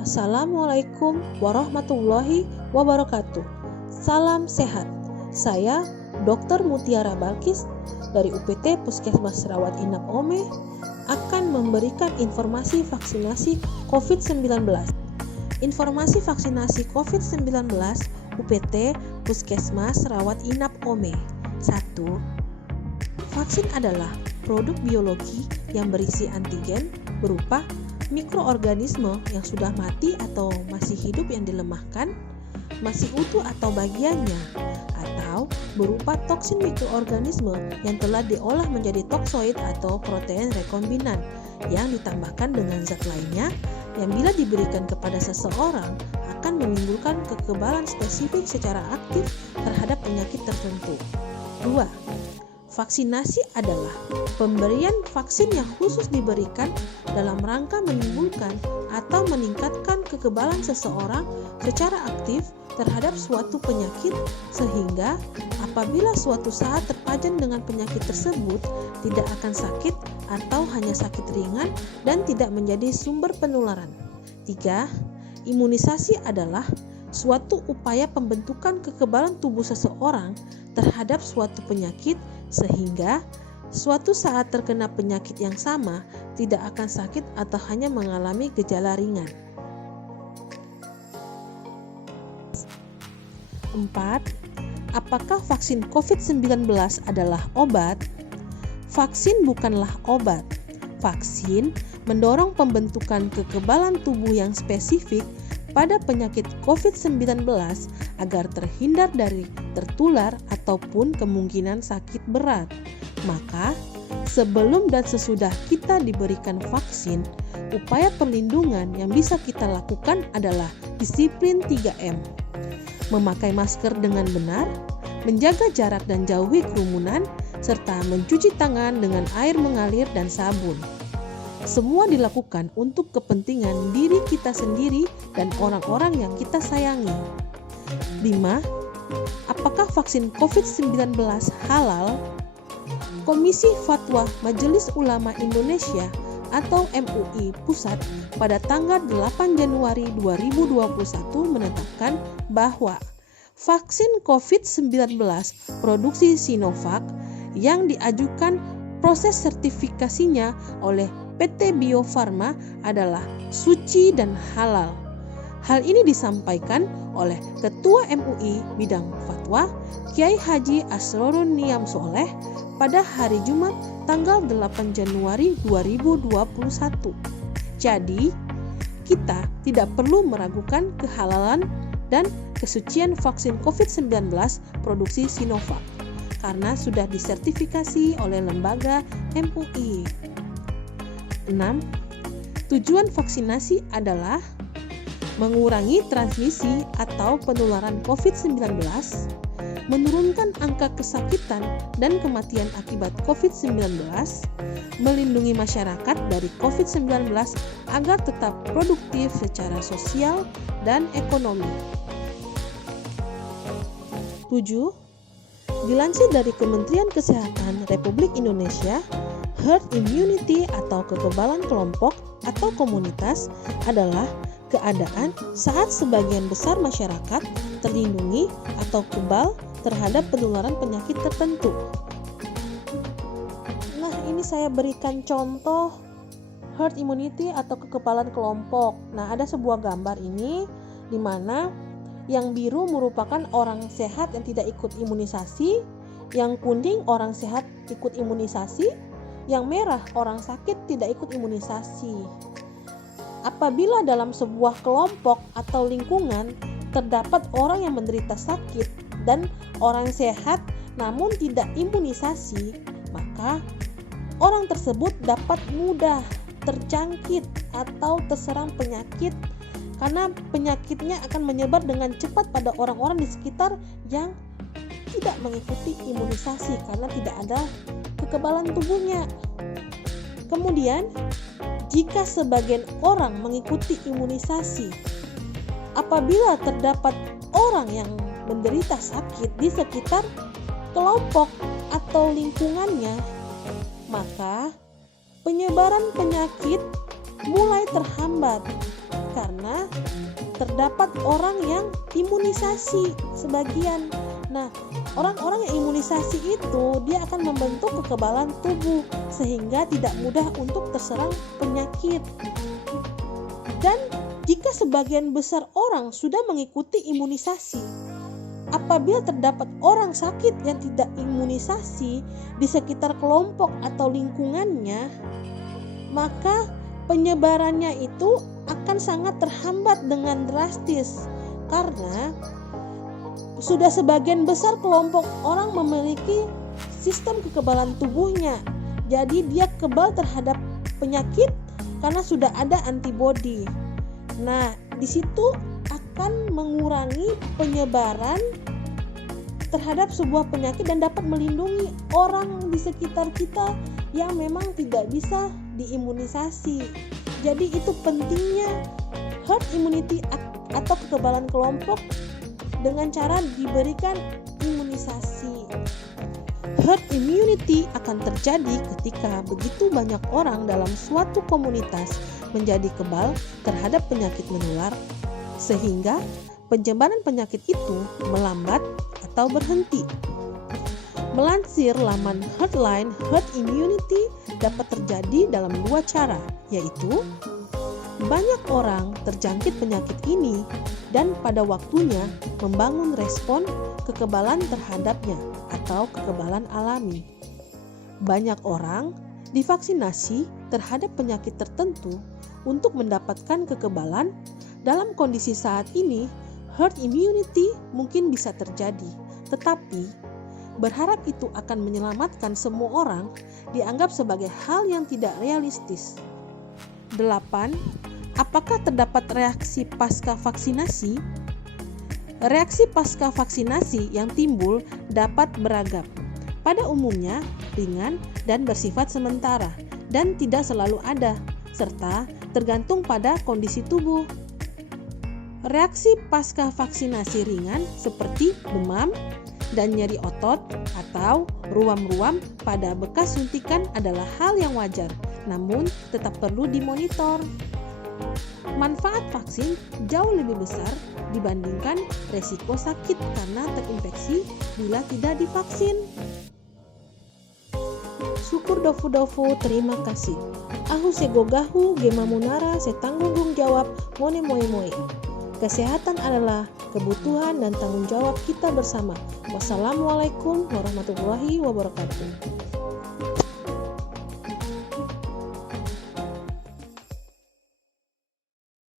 Assalamualaikum warahmatullahi wabarakatuh. Salam sehat. Saya Dr. Mutiara Balkis dari UPT Puskesmas Rawat Inap Ome akan memberikan informasi vaksinasi COVID-19. Informasi vaksinasi COVID-19 UPT Puskesmas Rawat Inap Ome. 1. Vaksin adalah produk biologi yang berisi antigen berupa mikroorganisme yang sudah mati atau masih hidup yang dilemahkan, masih utuh atau bagiannya, atau berupa toksin mikroorganisme yang telah diolah menjadi toksoid atau protein rekombinan yang ditambahkan dengan zat lainnya yang bila diberikan kepada seseorang akan menimbulkan kekebalan spesifik secara aktif terhadap penyakit tertentu. 2. Vaksinasi adalah pemberian vaksin yang khusus diberikan dalam rangka menimbulkan atau meningkatkan kekebalan seseorang secara aktif terhadap suatu penyakit sehingga apabila suatu saat terpajan dengan penyakit tersebut tidak akan sakit atau hanya sakit ringan dan tidak menjadi sumber penularan. 3. Imunisasi adalah suatu upaya pembentukan kekebalan tubuh seseorang terhadap suatu penyakit sehingga suatu saat terkena penyakit yang sama tidak akan sakit atau hanya mengalami gejala ringan. 4. Apakah vaksin COVID-19 adalah obat? Vaksin bukanlah obat. Vaksin mendorong pembentukan kekebalan tubuh yang spesifik pada penyakit COVID-19 agar terhindar dari tertular ataupun kemungkinan sakit berat. Maka, sebelum dan sesudah kita diberikan vaksin, upaya perlindungan yang bisa kita lakukan adalah disiplin 3M. Memakai masker dengan benar, menjaga jarak dan jauhi kerumunan, serta mencuci tangan dengan air mengalir dan sabun. Semua dilakukan untuk kepentingan diri kita sendiri dan orang-orang yang kita sayangi. 5. Apakah vaksin COVID-19 halal? Komisi Fatwa Majelis Ulama Indonesia atau MUI Pusat pada tanggal 8 Januari 2021 menetapkan bahwa vaksin COVID-19 produksi Sinovac yang diajukan proses sertifikasinya oleh PT Bio Farma adalah suci dan halal. Hal ini disampaikan oleh Ketua MUI Bidang Fatwa Kiai Haji Asrorun Niam Soleh pada hari Jumat tanggal 8 Januari 2021. Jadi, kita tidak perlu meragukan kehalalan dan kesucian vaksin COVID-19 produksi Sinovac karena sudah disertifikasi oleh lembaga MUI. 6. Tujuan vaksinasi adalah mengurangi transmisi atau penularan COVID-19, menurunkan angka kesakitan dan kematian akibat COVID-19, melindungi masyarakat dari COVID-19 agar tetap produktif secara sosial dan ekonomi. 7. Dilansir dari Kementerian Kesehatan Republik Indonesia, herd immunity atau kekebalan kelompok atau komunitas adalah keadaan saat sebagian besar masyarakat terlindungi atau kebal terhadap penularan penyakit tertentu. Nah, ini saya berikan contoh herd immunity atau kekebalan kelompok. Nah, ada sebuah gambar ini di mana yang biru merupakan orang sehat yang tidak ikut imunisasi, yang kuning orang sehat ikut imunisasi, yang merah orang sakit tidak ikut imunisasi. Apabila dalam sebuah kelompok atau lingkungan terdapat orang yang menderita sakit dan orang sehat namun tidak imunisasi, maka orang tersebut dapat mudah terjangkit atau terserang penyakit karena penyakitnya akan menyebar dengan cepat pada orang-orang di sekitar yang tidak mengikuti imunisasi karena tidak ada kekebalan tubuhnya. Kemudian, jika sebagian orang mengikuti imunisasi, apabila terdapat orang yang menderita sakit di sekitar kelompok atau lingkungannya, maka penyebaran penyakit mulai terhambat karena terdapat orang yang imunisasi sebagian. Nah, orang-orang yang imunisasi itu dia akan membentuk kekebalan tubuh sehingga tidak mudah untuk terserang penyakit. Dan jika sebagian besar orang sudah mengikuti imunisasi, apabila terdapat orang sakit yang tidak imunisasi di sekitar kelompok atau lingkungannya, maka penyebarannya itu akan sangat terhambat dengan drastis karena sudah sebagian besar kelompok orang memiliki sistem kekebalan tubuhnya. Jadi dia kebal terhadap penyakit karena sudah ada antibodi. Nah, di situ akan mengurangi penyebaran terhadap sebuah penyakit dan dapat melindungi orang di sekitar kita yang memang tidak bisa diimunisasi. Jadi itu pentingnya herd immunity atau kekebalan kelompok dengan cara diberikan imunisasi. Herd immunity akan terjadi ketika begitu banyak orang dalam suatu komunitas menjadi kebal terhadap penyakit menular sehingga penyebaran penyakit itu melambat atau berhenti. Melansir laman Heartline, herd immunity dapat terjadi dalam dua cara, yaitu banyak orang terjangkit penyakit ini dan pada waktunya membangun respon kekebalan terhadapnya atau kekebalan alami. Banyak orang divaksinasi terhadap penyakit tertentu untuk mendapatkan kekebalan. Dalam kondisi saat ini, herd immunity mungkin bisa terjadi, tetapi berharap itu akan menyelamatkan semua orang dianggap sebagai hal yang tidak realistis. 8. Apakah terdapat reaksi pasca vaksinasi? Reaksi pasca vaksinasi yang timbul dapat beragam. Pada umumnya ringan dan bersifat sementara dan tidak selalu ada, serta tergantung pada kondisi tubuh. Reaksi pasca vaksinasi ringan seperti demam dan nyeri otot atau ruam-ruam pada bekas suntikan adalah hal yang wajar, namun tetap perlu dimonitor. Manfaat vaksin jauh lebih besar dibandingkan resiko sakit karena terinfeksi bila tidak divaksin. Syukur dofu-dofu, terima kasih. Ahu segogahu, gema munara, setanggung jawab, mone moe moe. Kesehatan adalah kebutuhan dan tanggung jawab kita bersama. Wassalamualaikum warahmatullahi wabarakatuh.